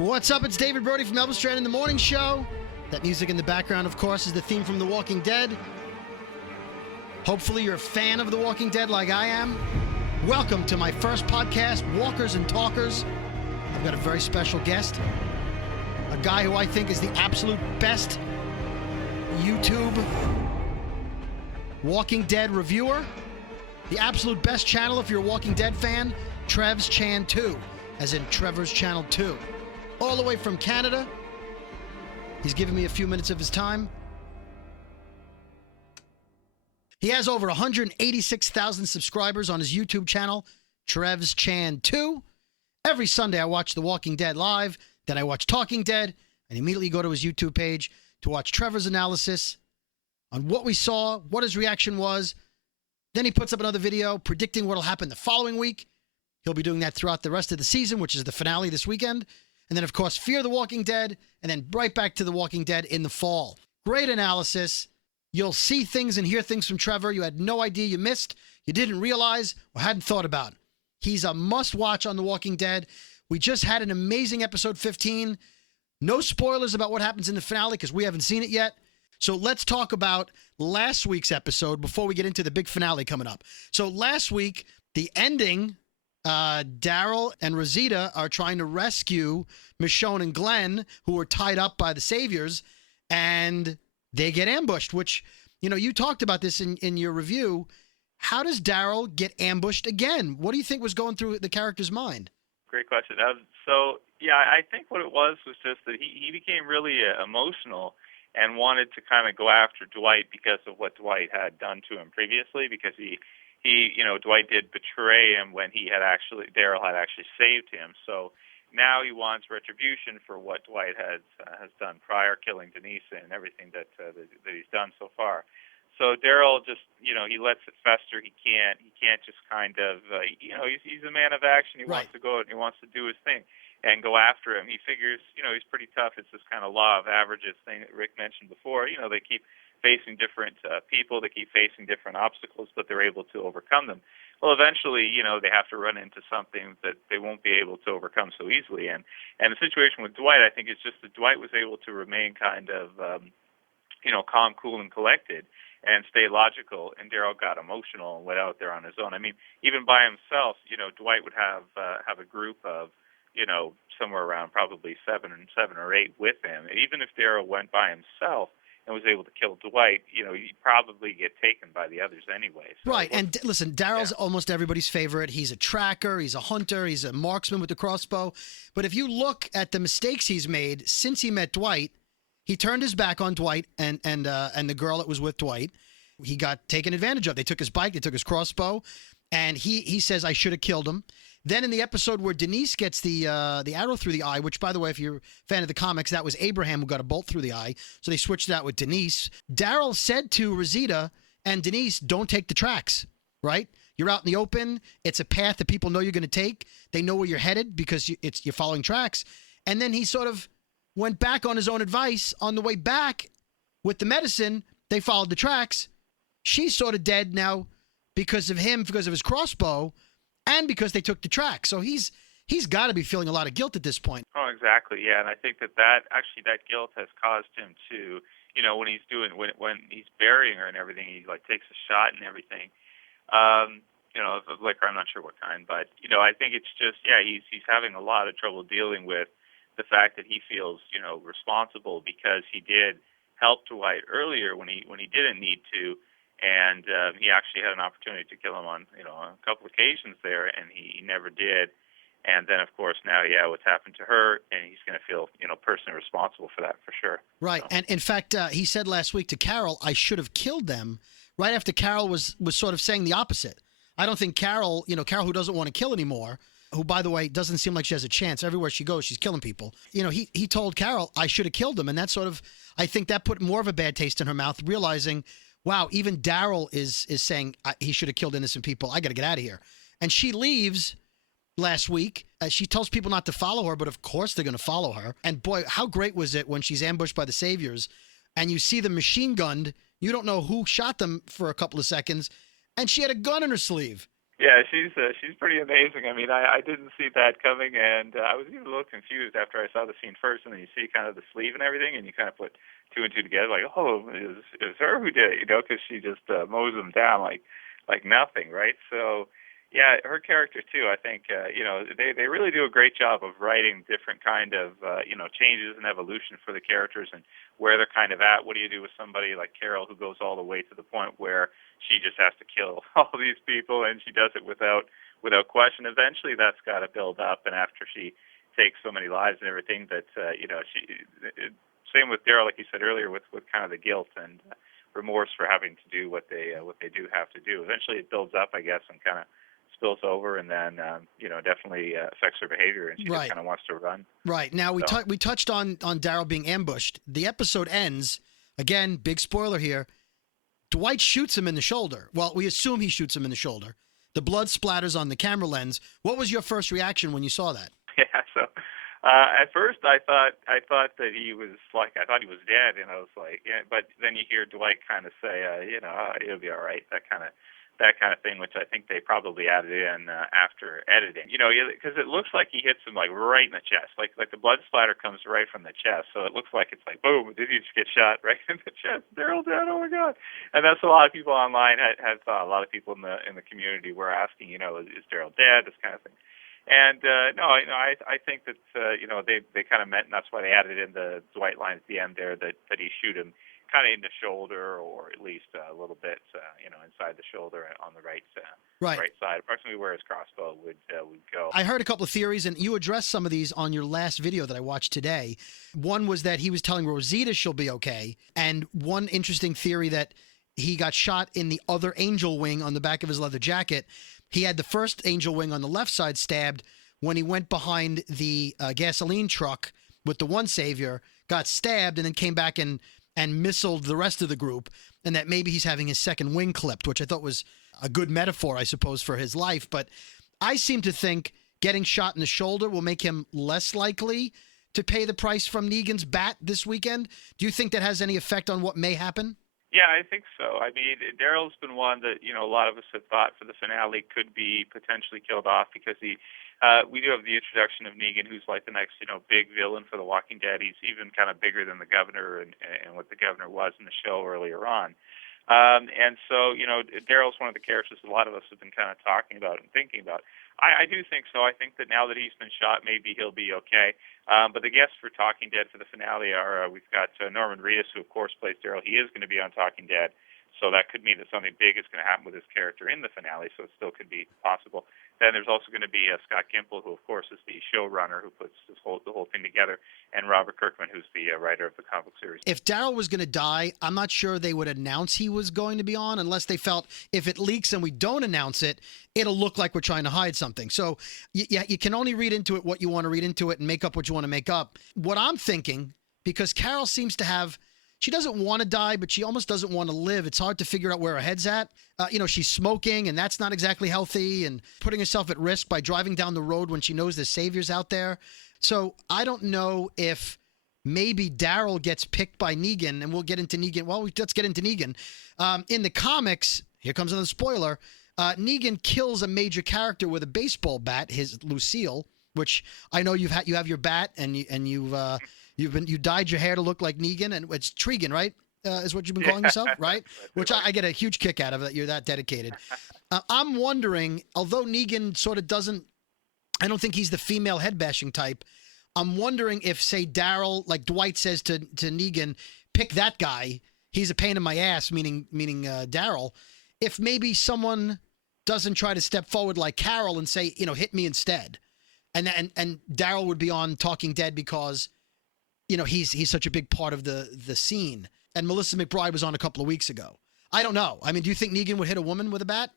What's up? It's David Brody from Elvis Duran in the Morning Show. That music in the background, of course, is the theme from The Walking Dead. Hopefully you're a fan of The Walking Dead like I am. Welcome to my first podcast, Walkers and Talkers. I've got a very special guest, a guy who I think is the absolute best YouTube Walking Dead reviewer, the absolute best channel if you're a Walking Dead fan, TrevsChan2, as in Trevor's Channel 2. All the way from Canada. He's giving me a few minutes of his time. He has over 186,000 subscribers on his YouTube channel, TrevsChan2. Every Sunday I watch The Walking Dead live, then I watch Talking Dead, and immediately go to his YouTube page to watch Trevor's analysis on what we saw, what his reaction was. Then he puts up another video predicting what will happen the following week. He'll be doing that throughout the rest of the season, which is the finale this weekend. And then, of course, Fear the Walking Dead, and then right back to The Walking Dead in the fall. Great analysis. You'll see things and hear things from Trevor you had no idea you missed, you didn't realize, or hadn't thought about. He's a must-watch on The Walking Dead. We just had an amazing episode 15. No spoilers about what happens in the finale because we haven't seen it yet. So let's talk about last week's episode before we get into the big finale coming up. So last week, the ending... Daryl and Rosita are trying to rescue Michonne and Glenn, who were tied up by the Saviors, and they get ambushed, which, you know, you talked about this in your review. How does Daryl get ambushed again? What do you think was going through the character's mind? Great question. I think what it was just that he became really emotional and wanted to kind of go after Dwight because of what Dwight had done to him previously, because Dwight did betray him when Daryl had actually saved him. So now he wants retribution for what Dwight has done prior, killing Denise and everything that he's done so far. So Daryl just, he lets it fester. He can't just kind of, he's a man of action. He Right. wants to go out and he wants to do his thing and go after him. He figures, he's pretty tough. It's this kind of law of averages thing that Rick mentioned before. They keep facing different people, they keep facing different obstacles, but they're able to overcome them. Well, eventually, they have to run into something that they won't be able to overcome so easily. And the situation with Dwight, I think, is just that Dwight was able to remain kind of, calm, cool, and collected and stay logical, and Daryl got emotional and went out there on his own. I mean, even by himself, Dwight would have a group of, somewhere around probably seven or eight with him. And even if Daryl went by himself and was able to kill Dwight, he'd probably get taken by the others anyway. So right, and listen, Daryl's almost everybody's favorite. He's a tracker, he's a hunter, he's a marksman with the crossbow. But if you look at the mistakes he's made since he met Dwight, he turned his back on Dwight and the girl that was with Dwight. He got taken advantage of. They took his bike, they took his crossbow, and he says, I should have killed him. Then in the episode where Denise gets the arrow through the eye, which, by the way, if you're a fan of the comics, that was Abraham who got a bolt through the eye. So they switched it out with Denise. Daryl said to Rosita and Denise, don't take the tracks, right? You're out in the open. It's a path that people know you're going to take. They know where you're headed because you're following tracks. And then he sort of went back on his own advice. On the way back with the medicine, they followed the tracks. She's sort of dead now because of him, because of his crossbow, and because they took the track. So he's got to be feeling a lot of guilt at this point. Oh, exactly, yeah. And I think that guilt has caused him to, when he's burying her and everything, he takes a shot and everything. Of liquor, I'm not sure what kind, but I think it's just, he's having a lot of trouble dealing with the fact that he feels, responsible because he did help Dwight earlier when he didn't need to. And he actually had an opportunity to kill him on, a couple occasions there, and he never did. And then, of course, now, what's happened to her, and he's going to feel, personally responsible for that for sure. Right. So. And in fact, he said last week to Carol, I should have killed them, right after Carol was sort of saying the opposite. I don't think Carol, Carol who doesn't want to kill anymore, who, by the way, doesn't seem like she has a chance. Everywhere she goes, she's killing people. He told Carol, I should have killed them. And that sort of, I think that put more of a bad taste in her mouth, realizing, wow, even Daryl is saying he should have killed innocent people. I got to get out of here. And she leaves last week. She tells people not to follow her, but of course they're going to follow her. And boy, how great was it when she's ambushed by the Saviors and you see them machine gunned. You don't know who shot them for a couple of seconds. And she had a gun in her sleeve. Yeah, she's pretty amazing. I mean, I didn't see that coming, and I was even a little confused after I saw the scene first, and then you see kind of the sleeve and everything, and you kind of put two and two together, like, oh, is her who did it? You know, because she just mows them down like nothing, right? So, yeah, her character too. I think you know they really do a great job of writing different kind of you know changes and evolution for the characters and where they're kind of at. What do you do with somebody like Carol who goes all the way to the point where she just has to kill all these people, and she does it without question. Eventually, that's got to build up, and after she takes so many lives and everything, that you know, same with Daryl, like you said earlier, with kind of the guilt and remorse for having to do what they do have to do. Eventually, it builds up, I guess, and kind of spills over, and then you know, definitely affects her behavior, and she just Right. kind of wants to run. Right. Now we So. we touched on Daryl being ambushed. The episode ends again. Big spoiler here. Dwight shoots him in the shoulder. Well, we assume he shoots him in the shoulder. The blood splatters on the camera lens. What was your first reaction when you saw that? Yeah, so at first I thought that he was like I thought he was dead, and I was like, yeah. But then you hear Dwight kind of say, you know, it'll be all right, that kind of thing, which I think they probably added in after editing. You know, because it looks like he hits him like right in the chest, like the blood splatter comes right from the chest, so it looks like it's like boom, did he just get shot right in the chest? Daryl dead, oh my god! And that's a lot of people online had thought. A lot of people in the community were asking, you know, is Daryl dead? This kind of thing. And no, you know, I think that you know they kind of meant, and that's why they added in the Dwight line at the end there that he shoot him kind of in the shoulder, or at least a little bit, you know, inside the shoulder on the Right. right side, approximately where his crossbow would go. I heard a couple of theories, and you addressed some of these on your last video that I watched today. One was that he was telling Rosita she'll be okay, and one interesting theory that he got shot in the other angel wing on the back of his leather jacket. He had the first angel wing on the left side stabbed when he went behind the gasoline truck with the one savior, got stabbed, and then came back and missiled the rest of the group, and that maybe he's having his second wing clipped, which I thought was a good metaphor, I suppose, for his life. But I seem to think getting shot in the shoulder will make him less likely to pay the price from Negan's bat this weekend. Do you think that has any effect on what may happen? Yeah, I think so. I mean, Daryl's been one that, you know, a lot of us had thought for the finale could be potentially killed off because we do have the introduction of Negan, who's like the next, you know, big villain for The Walking Dead. He's even kind of bigger than the governor and what the governor was in the show earlier on. And so, you know, Daryl's one of the characters a lot of us have been kind of talking about and thinking about. I do think so. I think that now that he's been shot, maybe he'll be okay. But the guests for Talking Dead for the finale are we've got Norman Reedus, who of course plays Daryl. He is going to be on Talking Dead, so that could mean that something big is going to happen with his character in the finale. So it still could be possible. Then there's also going to be Scott Gimple, who of course is the showrunner who puts the whole thing together, and Robert Kirkman, who's the writer of the comic series. If Daryl was going to die, I'm not sure they would announce he was going to be on unless they felt if it leaks and we don't announce it, it'll look like we're trying to hide something. So you can only read into it what you want to read into it and make up what you want to make up. What I'm thinking, because Carol seems to have, she doesn't want to die, but she almost doesn't want to live. It's hard to figure out where her head's at. You know, she's smoking, and that's not exactly healthy, and putting herself at risk by driving down the road when she knows there's saviors out there. So I don't know if maybe Daryl gets picked by Negan, and we'll get into Negan. Well, let's get into Negan. In the comics, here comes another spoiler. Negan kills a major character with a baseball bat, his Lucille, which I know you have your bat, and you dyed your hair to look like Negan, and it's Tregan, right? Is what you've been calling yourself, right? Which I get a huge kick out of that. You're that dedicated. I'm wondering, although Negan sort of doesn't, I don't think he's the female head bashing type. I'm wondering if, say, Daryl, like Dwight says to Negan, pick that guy. He's a pain in my ass, meaning Daryl. If maybe someone doesn't try to step forward like Carol and say, you know, hit me instead, and Daryl would be on Talking Dead because, you know, he's such a big part of the scene. And Melissa McBride was on a couple of weeks ago. I don't know. I mean, do you think Negan would hit a woman with a bat?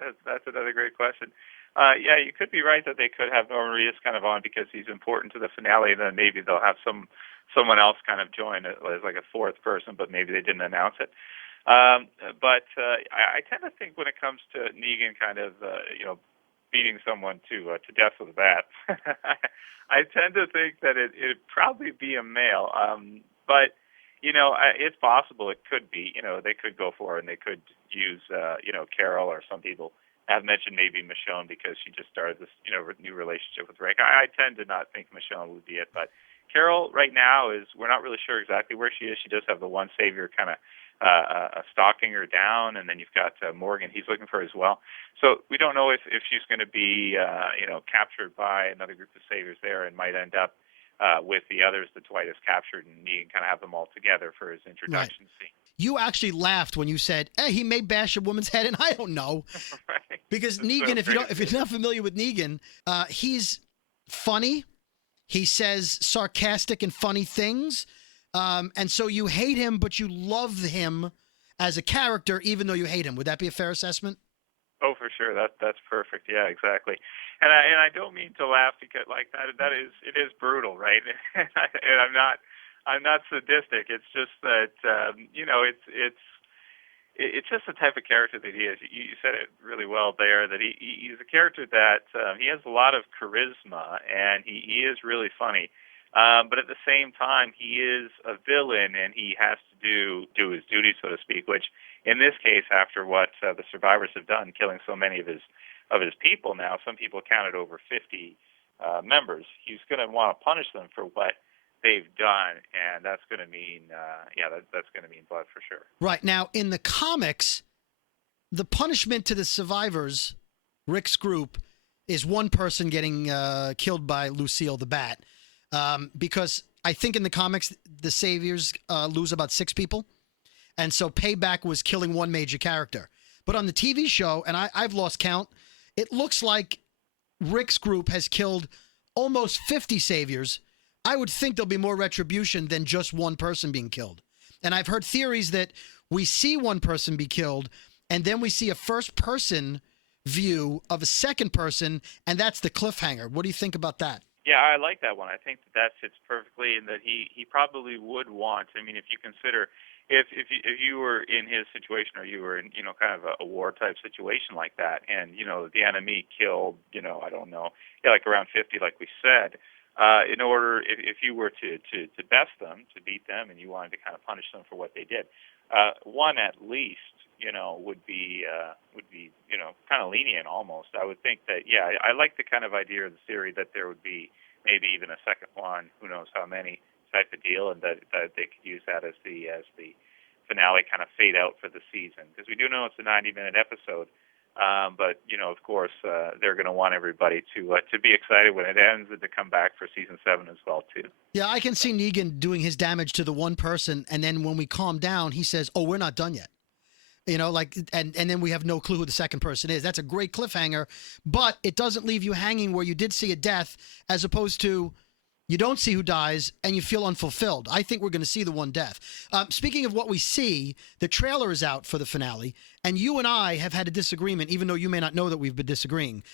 That's another great question. Yeah, you could be right that they could have Norman Reedus kind of on because he's important to the finale, and then maybe they'll have someone else kind of join it as like a fourth person, but maybe they didn't announce it. But I tend to think when it comes to Negan kind of, you know, beating someone to death with a bat, I tend to think that it'd probably be a male. But It's possible. It could be. They could go for it, and they could use, Carol, or some people have mentioned maybe Michonne because she just started this, new relationship with Rick. I tend to not think Michonne would be it, but Carol right now we're not really sure exactly where she is. She does have the one savior kind of stalking her down, and then you've got Morgan. He's looking for her as well. So we don't know if she's going to be, captured by another group of saviors there, and might end up with the others that Dwight has captured, and he can kind of have them all together for his introduction scene. You actually laughed when you said, "Hey, he may bash a woman's head," and I don't know, Right. because It's Negan. so If you're not familiar with Negan, he's funny. He says sarcastic and funny things, and so you hate him, but you love him as a character, even though you hate him. Would that be a fair assessment? Oh, for sure. That's perfect. Yeah, exactly. And I don't mean to laugh because like that it is brutal, right? and I'm not sadistic. It's just that it's just the type of character that he is. You said it really well there. That he's a character that he has a lot of charisma, and he is really funny. But at the same time, he is a villain, and he has to do his duty, so to speak. Which, in this case, after what the survivors have done, killing so many of his people now, some people counted over 50 members. He's going to want to punish them for what they've done, and that's going to mean, that's going to mean blood for sure. Right. Now, in the comics, the punishment to the survivors, Rick's group, is one person getting killed by Lucille the Bat. Because I think in the comics, the Saviors lose about 6 people. And so payback was killing one major character. But on the TV show, and I've lost count, it looks like Rick's group has killed almost 50 Saviors. I would think there'll be more retribution than just one person being killed. And I've heard theories that we see one person be killed, and then we see a first-person view of a second person, and that's the cliffhanger. What do you think about that? Yeah, I like that one. I think that fits perfectly, and that he probably would want. I mean, if you consider if you were in his situation, or you were in kind of a war type situation like that, and the enemy killed I don't know, like around 50, like we said. In order, if you were to best them, to beat them, and you wanted to kind of punish them for what they did, one at least would be kind of lenient almost. I would think that I like the kind of idea or the theory that there would be maybe even a second one, who knows how many, type of deal, and that they could use that as the finale, kind of fade out for the season, because we do know it's a 90-minute episode. But of course, they're going to want everybody to be excited when it ends, and to come back for season 7 as well too. Yeah, I can see Negan doing his damage to the one person, and then when we calm down, he says, "Oh, we're not done yet." And then we have no clue who the second person is. That's a great cliffhanger, but it doesn't leave you hanging where you did see a death, as opposed to you don't see who dies and you feel unfulfilled. I think we're going to see the one death. Speaking of what we see, the trailer is out for the finale, and you and I have had a disagreement, even though you may not know that we've been disagreeing.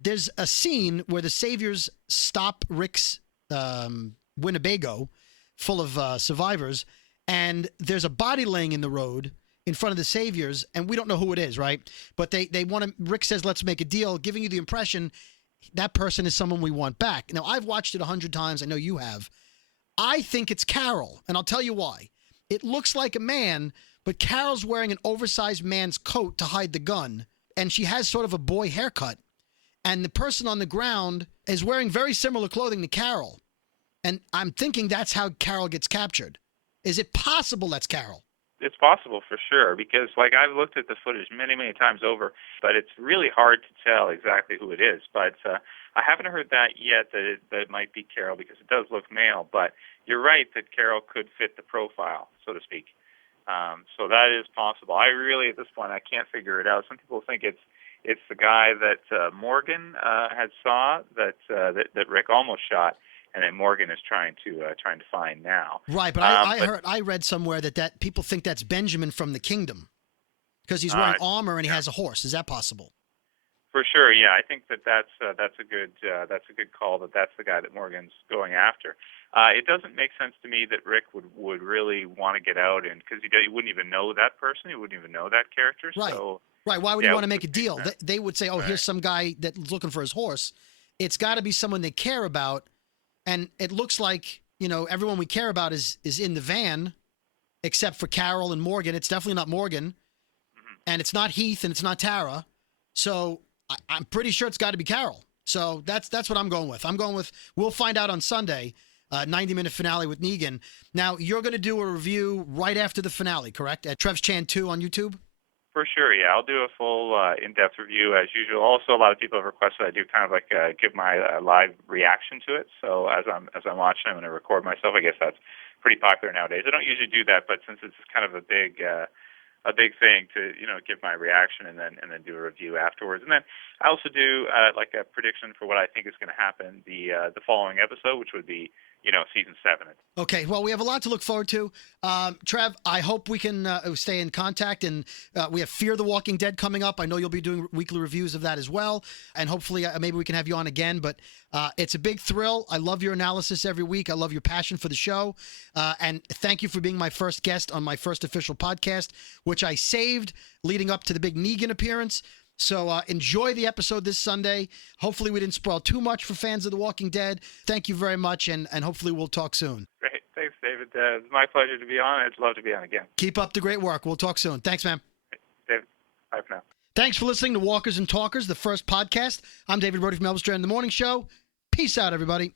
There's a scene where the Saviors stop Rick's Winnebago full of survivors, and there's a body laying in the road in front of the Saviors, and we don't know who it is, right? But they want to, Rick says, "Let's make a deal," giving you the impression that person is someone we want back. Now, I've watched it 100 times. I know you have. I think it's Carol, and I'll tell you why. It looks like a man, but Carol's wearing an oversized man's coat to hide the gun, and she has sort of a boy haircut. And the person on the ground is wearing very similar clothing to Carol. And I'm thinking that's how Carol gets captured. Is it possible that's Carol? It's possible for sure, because I've looked at the footage many, many times over, but it's really hard to tell exactly who it is. But I haven't heard that yet, that it might be Carol, because it does look male. But you're right that Carol could fit the profile, so to speak. So that is possible. I really, at this point, I can't figure it out. Some people think it's the guy that Morgan had saw that Rick almost shot, and then Morgan is trying to find now. Right, but I read somewhere that people think that's Benjamin from the Kingdom, because he's wearing armor and he has a horse. Is that possible? For sure, yeah. I think that's a good call. That's the guy that Morgan's going after. It doesn't make sense to me that Rick would really want to get out, and because he wouldn't even know that person, he wouldn't even know that character. Right. So, right. Why would he want to make a deal? Sense. They would say, "Oh, right. Here's some guy that's looking for his horse." It's got to be someone they care about. And it looks like, everyone we care about is in the van. except for Carol and Morgan. It's definitely not Morgan, and it's not Heath, and it's not Tara. So I'm pretty sure it's got to be Carol. So that's what I'm going with. We'll find out on Sunday, 90-minute finale with Negan. Now, you're going to do a review right after the finale, correct? At TrevsChan2 on YouTube? For sure, yeah. I'll do a full in-depth review as usual. Also, a lot of people have requested I do kind of like give my live reaction to it. So as I'm watching, I'm going to record myself. I guess that's pretty popular nowadays. I don't usually do that, but since it's kind of a big thing to give my reaction and then do a review afterwards. And then I also do like a prediction for what I think is going to happen the following episode, which would be season 7. Okay, well, we have a lot to look forward to. Trev, I hope we can stay in contact, and we have Fear the Walking Dead coming up. I know you'll be doing weekly reviews of that as well, and hopefully maybe we can have you on again, but it's a big thrill. I love your analysis every week. I love your passion for the show, and thank you for being my first guest on my first official podcast, which I saved leading up to the big Negan appearance. So enjoy the episode this Sunday. Hopefully we didn't spoil too much for fans of The Walking Dead. Thank you very much, and hopefully we'll talk soon. Great. Thanks, David. It's my pleasure to be on. I'd love to be on again. Keep up the great work. We'll talk soon. Thanks, man. David, bye for now. Thanks for listening to Walkers and Talkers, the first podcast. I'm David Brody from Elvis Duran, The Morning Show. Peace out, everybody.